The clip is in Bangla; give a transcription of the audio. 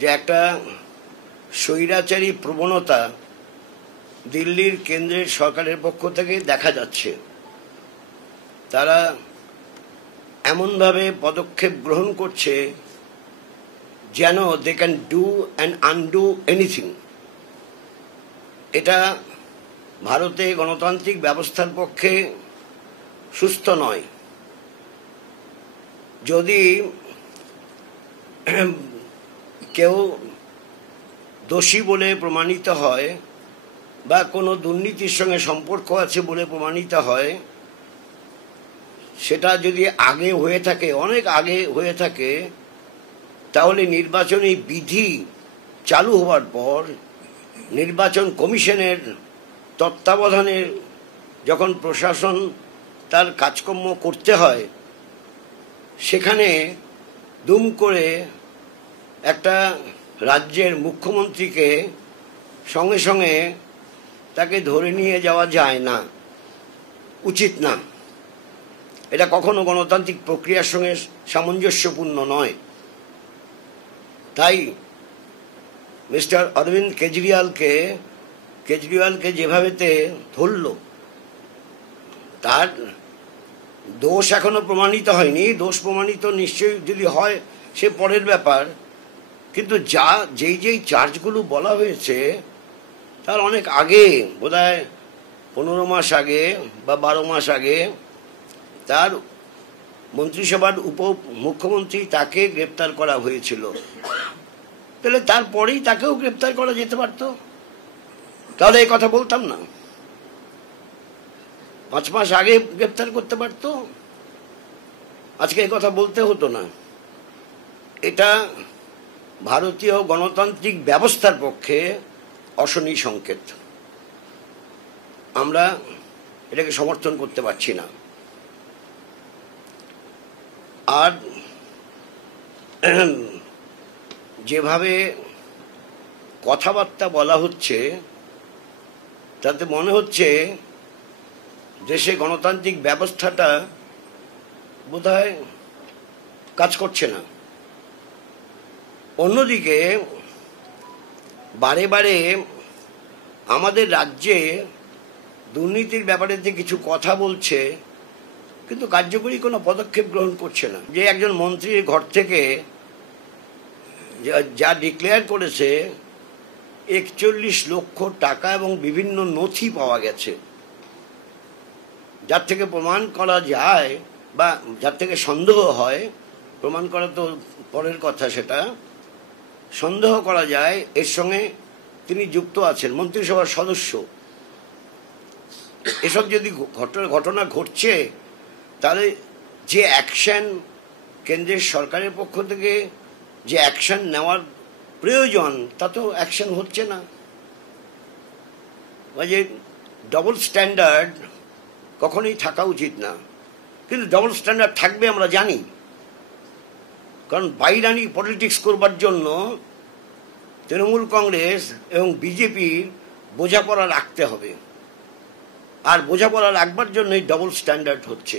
যে একটা স্বৈরাচারী প্রবণতা দিল্লির কেন্দ্রের সরকারের পক্ষ থেকে দেখা যাচ্ছে। তারা এমনভাবে পদক্ষেপ গ্রহণ করছে যেন they can do and undo anything. এটা ভারতে গণতান্ত্রিক ব্যবস্থার পক্ষে সুস্থ নয়। যদি কেউ দোষী বলে প্রমাণিত হয় বা কোনো দুর্নীতির সঙ্গে সম্পর্ক আছে বলে প্রমাণিত হয়, সেটা যদি আগে হয়ে থাকে, অনেক আগে হয়ে থাকে, তাহলে নির্বাচনী বিধি চালু হওয়ার পর নির্বাচন কমিশনের তত্ত্বাবধানে যখন প্রশাসন তার কাজকর্ম করতে হয়, সেখানে দুম করে একটা রাজ্যের মুখ্যমন্ত্রীকে সঙ্গে সঙ্গে তাকে ধরে নিয়ে যাওয়া যায় না, উচিত না। এটা কখনো গণতান্ত্রিক প্রক্রিয়ার সঙ্গে সামঞ্জস্যপূর্ণ নয়। তাই মিস্টার অরবিন্দ কেজরিওয়ালকে যেভাবেতে ধরল, তার দোষ এখনো প্রমাণিত হয়নি। দোষ প্রমাণিত নিশ্চয়ই যদি হয় সে পরের ব্যাপার, কিন্তু যেই চার্জগুলো বলা হয়েছে তার অনেক আগে, বোধহয় 15 মাস আগে বা 12 মাস আগে তার মন্ত্রিসভার মুখ্যমন্ত্রী তাকে গ্রেপ্তার করা হয়েছিল। তাহলে তারপরেই তাকেও গ্রেপ্তার করা যেতে পারত, তাহলে এই কথা বলতাম না। 5 মাস আগে গ্রেপ্তার করতে পারত, আজকে এই কথা বলতে হতো না। এটা ভারতীয় গণতান্ত্রিক ব্যবস্থার পক্ষে অশনি সংকেত। আমরা এটাকে সমর্থন করতে পারছি না। আর যেভাবে কথাবার্তা বলা হচ্ছে, তাতে মনে হচ্ছে দেশে গণতান্ত্রিক ব্যবস্থাটা বোধহয় কাজ করছে না। অন্যদিকে বারে বারে আমাদের রাজ্যে দুর্নীতির ব্যাপারে যে কিছু কথা বলছে, কিন্তু কার্যকরী কোনো পদক্ষেপ গ্রহণ করছে না। যে একজন মন্ত্রীর ঘর থেকে যা ডিক্লেয়ার করেছে 41 লক্ষ টাকা এবং বিভিন্ন নথি পাওয়া গেছে, যার থেকে প্রমাণ করা যায় বা যার থেকে সন্দেহ হয়, প্রমাণ করা তো পরের কথা, সেটা সন্দেহ করা যায় এর সঙ্গে তিনি যুক্ত আছেন, মন্ত্রিসভার সদস্য। এসব যদি ঘটনা ঘটছে, তাহলে যে অ্যাকশন কেন্দ্রের সরকারের পক্ষ থেকে যে অ্যাকশন নেওয়ার প্রয়োজন, তা তো অ্যাকশন হচ্ছে না। যে ডবল স্ট্যান্ডার্ড কখনোই থাকা উচিত না, কিন্তু ডবল স্ট্যান্ডার্ড থাকবে আমরা জানি। কারণ বাইরানি পলিটিক্স করবার জন্য তৃণমূল কংগ্রেস এবং বিজেপির বোঝাপড়া রাখতে হবে, আর বোঝাপড়া রাখবার জন্যই ডবল স্ট্যান্ডার্ড হচ্ছে।